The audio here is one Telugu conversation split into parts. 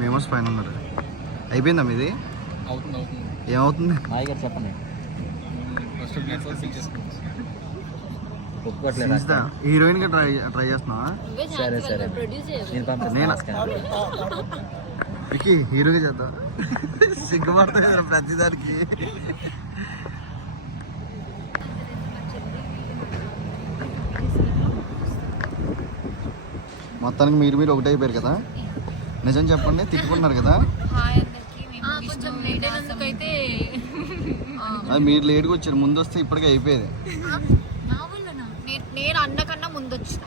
మేమర్స్ పైన ఉన్నారు. అయిపోయిందా మీది? ఏమవుతుంది? చెప్పండి. హీరోయిన్ గా ట్రై చేస్తున్నావా? సరే సరే హీరోగా చేద్దాం. సిగ్గుపడతా ప్రతిదానికి. మొత్తానికి మీరు ఒకటే అయిపోయారు కదా. నిజం చెప్పండి, తిట్టుకుంటున్నారు కదా. అది మీరు లేట్గా వచ్చారు, ముందు వస్తే ఇప్పటికే అయిపోయేది. నేను అన్నకన్నా ముందు వచ్చిన,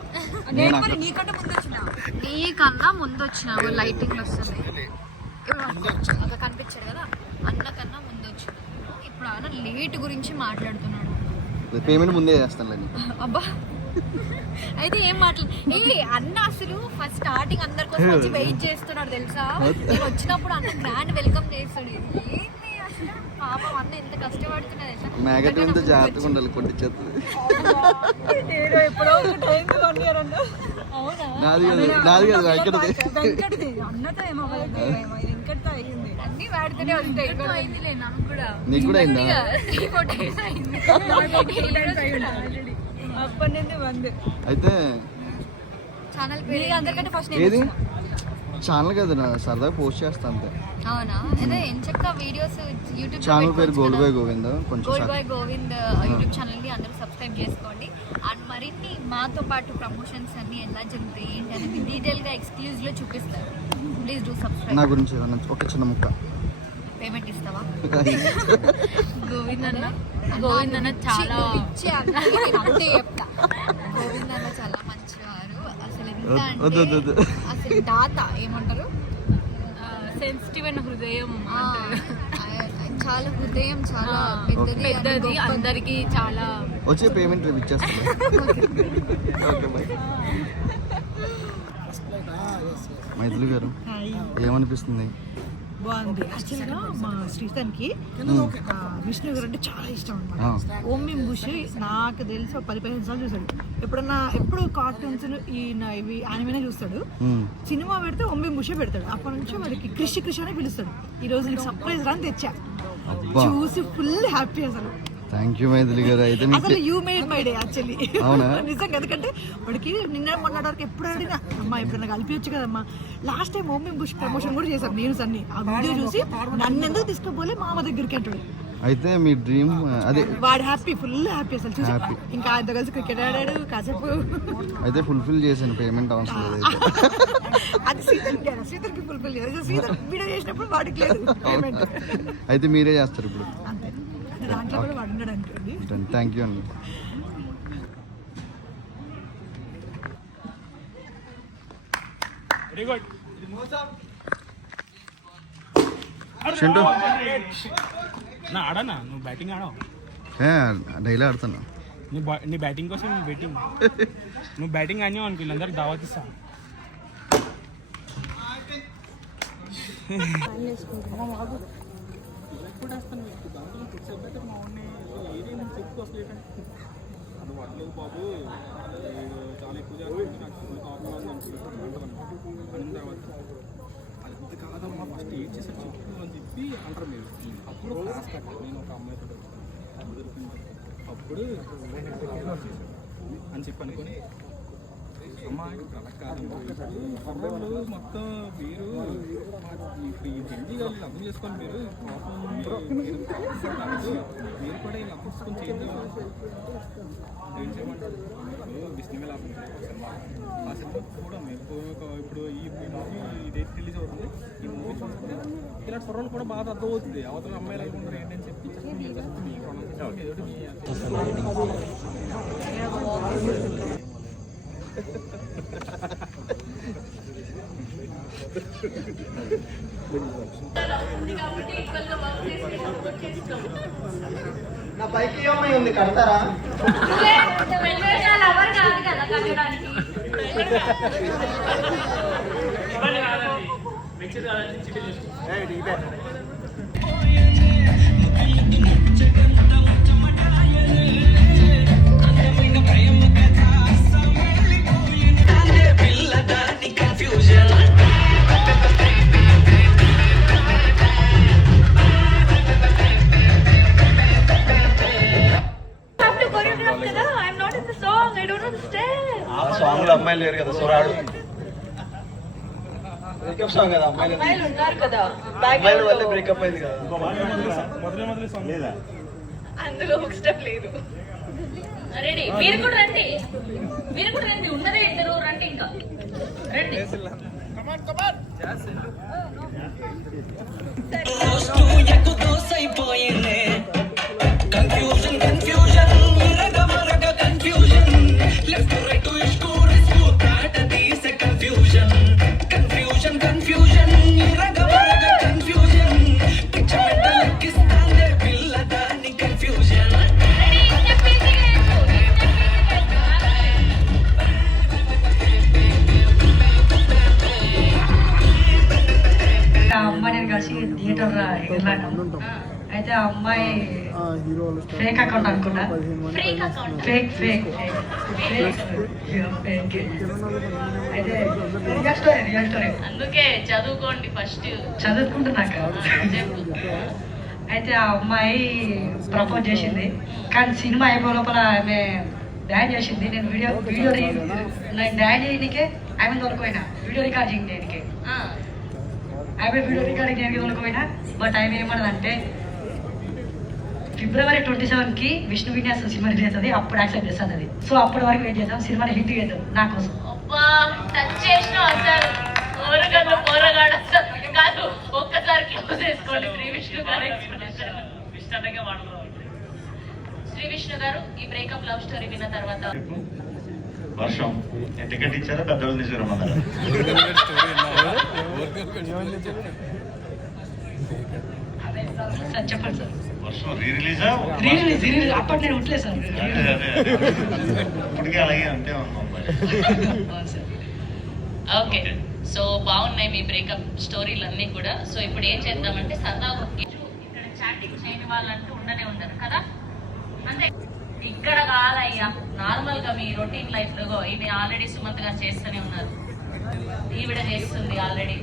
నీకన్నా ముందు వచ్చిన. లైటింగ్ వస్తుంది కనిపించాడు కదా, అన్నకన్నా ముందు వచ్చిన. ఇప్పుడు అన్న లేట్ గురించి మాట్లాడుతున్నాడు. పేమెంట్ ముందే చేస్తాను. అబ్బా అయితే ఏం మాట్లాడు. అన్న అసలు ఫస్ట్ స్టార్టింగ్ అందరి కోసం వచ్చి వెయిట్ చేస్తున్నాడు తెలుసా. నేను వచ్చినప్పుడు అన్న గ్రాండ్ వెల్కమ్ చేస్తాడు. ఏంటి అసలు పాపం అన్న ఎంత కష్టపడుతున్నది తెలుసా. మ్యాగట్ జాగ్రత్తగా ఉండాలి, కొట్టించేస్తుంది. ఎప్పుడో అన్ని వాడితేనే వస్తాయి. నీకు కూడా అయిందా? అప్పటి నుండి బంద్. అయితే ఛానల్ పేరు అందరికంటే ఫస్ట్ ఏది ఛానల్ కదా, సరదాగా పోస్ట్ చేస్తా అంతే. అవునా? అదే ఎంచక్క వీడియోస్ యూట్యూబ్ ఛానల్ పేరు gold boy Govind. Gold boy Govind YouTube channel ని అందరూ సబ్స్క్రైబ్ చేసుకోండి. అండ్ మరిన్ని మాతో పాటు ప్రమోషన్స్ అన్ని ఎలా జరుగుతాయి ఏంటి అనేది డీటెయిల్ గా ఎక్స్క్లూజివ్ లో చూపిస్తారు. Please do subscribe. నా గురించి ఒక చిన్న ముక్క పేమెంట్ ఇస్తావా? గోవింద్ అన్న చాలా ఇచ్చే అంతే చెప్తా. గోవింద్ అన్న చాలా మంచివారు. అసలు ఎంత అసలు దాత ఏమంటారు, సెన్సిటివ్ అయిన హృదయం. చాలా హృదయం చాలా పెద్దది, అందరికి చాలా. వచ్చే పేమెంట్ ఇచ్చేస్తాను. మైథిలి గారు ఏమనిపిస్తుంది? బాగుంది. యాక్చువల్గా మా శ్రీతన్కి విష్ణు గారు అంటే చాలా ఇష్టం అనమాట. ఓం బుష్ నాకు తెలిసి 10-15 సార్లు చూసాడు. ఎప్పుడు కార్టూన్స్ ఇవి యానిమేనే చూస్తాడు. సినిమా పెడితే ఓం బుషే పెడతాడు. అప్పటి నుంచి వాడికి కృషి అనే పిలుస్తాడు. ఈ రోజు నీకు సర్ప్రైజ్ రా అని తెచ్చా. చూసి ఫుల్ హ్యాపీ అసలు. థ్యాంక్ యూ మైథిలి గారు. అయితే అసలు you made my day actually. అవునా? నిజంగా. ఎందుకంటే వాడికి నిన్న మొన్నటి వరకు ఎప్పుడు అడిగినా అమ్మా ఎప్పుడన్నా కలిపియచ్చు కదమ్మా. లాస్ట్ టైం ఓం బుష్ ప్రమోషన్ కూడా చేశారు మీమ్స్ అన్ని. ఆ వీడియో చూసి నన్ను ఎందుకు తీసుకుపోలే మామ దగ్గరికి అంటాడు. అయితే మీ డ్రీమ్ అదే. వాడు హ్యాపీ, ఫుల్ హ్యాపీ అసలు చూసి. ఇంకా ఆయన కలిసి క్రికెట్ ఆడాడు కాసేపు. అయితే ఫుల్ఫిల్ చేశాను, పేమెంట్ అవసరం లేదు. అది సీతన్కి ఫుల్ఫిల్ చేశాను. సీతన్ వీడియో చేసినప్పుడు వాడికి లేదు పేమెంట్. అయితే మీరే చేస్తారు ఇప్పుడు. అంతే, దాంట్లో కూడా వాడు ఉన్నాడు అనుకోండి. థ్యాంక్ యూ అండి. చింటూ నా ఆడనా? నువ్వు బ్యాటింగ్ ఆడవు? డైలీ ఆడుతున్నా. నీ బ్యాటింగ్ కోసం వెయిటింగ్. నువ్వు బ్యాటింగ్ ఆడినావు అనుకో, వీళ్ళందరికి దావత్ ఇస్తా. బాబు చాలా ఎక్కువ అది కాదమ్మా, ఫస్ట్ ఏం చేశారు చెప్పు అని చెప్పి అంటారు మీరు. అప్పుడు క్లాస్ కట్టాను నేను ఒక అమ్మాయితో అప్పుడు అని చెప్పి అనుకొని అమ్మ ఇప్పుడు అలా కాదమ్మా, కుర్రోళ్ళు మొత్తం మీరు ఇప్పుడు ఈ పెళ్లి వాళ్ళు అర్థం చేసుకొని మీరు మీరు కూడా ఇలా అర్థం చేసుకొని చేయండి. ఏం చేయమంటారు? విష్ణు మీద ఆ సినిమా కూడా ఇప్పుడు ఈ మూవీ డేట్ రిలీజ్ అవుతుంది. ఈ మూవీ చూస్తే ఇలాంటి కుర్రోళ్ళు కూడా బాగా అర్థం అవుతుంది. అవతల అమ్మాయిలు అనుకుంటారు ఏంటని చెప్పి నా పైకి ఏమై ఉంది, కడతారా? పిల్లదాన్ని కన్ఫ్యూజన్ అమ్మాయిలు లేరు కదా సోరాడు బ్రేకప్ సాంగ్ కదా అమ్మాయిలు ఉన్నారు కదా అమ్మాయిల వల్లే బ్రేకప్ అయింది కదా అందులో ఒక స్టెప్ లేదు. రెడీ మీరు కూడా రండి ఉన్నదే ఇద్దరు రండి ఇంకా రండి థియేటర్ వెళ్ళాను. అయితే ఆ అమ్మాయి ఫేక్ అకౌంట్ అనుకున్నా. ఫేక్ అయితే రియల్ స్టోరీ అందుకే చదువుకోండి ఫస్ట్ చదువుకుంటున్నాక. అయితే ఆ అమ్మాయి ప్రపోజ్ చేసింది కానీ సినిమా అయిపోయే లోపల ఆమె డాన్స్ చేసింది. నేను నేను డాన్స్ చేయడానికే ఆమె దొరికిపోయినా వీడియో రికార్డింగ్ దేనికి ఆమె వీడియో రికార్డింగ్ దేనికి దొరికిపోయినా. బట్ ఆమె ఏమన్నదంటే February 27కి విష్ణు విన్యాసం సినిమా రిలీజ్ అవుతుంది, అప్పుడు యాక్సెప్ట్ చేస్తుంది అది. సో అప్పటి వరకు వెయిట్ చేద్దాం, సినిమాని హిట్ చేద్దాం నా కోసం. కాదు ఒక్కసారి క్లోజ్ చేసుకోండి. శ్రీ విష్ణు గారు ఈ బ్రేకప్ లవ్ స్టోరీ విన్న తర్వాత వర్షం టికెట్ ఇచ్చారా పెద్దవాళ్ళు తీసుకురమ్మా సార్ చెప్పండి సార్. వర్షం రీ రిలీజా రిలీజ్ అప్పటి నేను ఉండలేదు సార్. ఇప్పటికే అలాగే అంతే ఉన్నాం. ఓకే సో బాగున్నాయి మీ బ్రేకప్ స్టోరీలు అన్నీ కూడా. సో ఇప్పుడు ఏం చేద్దామంటే సరదాగా ఇక్కడ చాటింగ్ చేయని వాళ్ళంటూ ఉండనే ఉండరు కదా, అంటే ఇక్కడ కాదయ్యా నార్మల్ గా మీ రొటీన్ లైఫ్ లో ఈమె ఆల్రెడీ సుమంత్ గారు చేస్తూనే ఉన్నారు, ఈవిడ చేస్తుంది ఆల్రెడీ.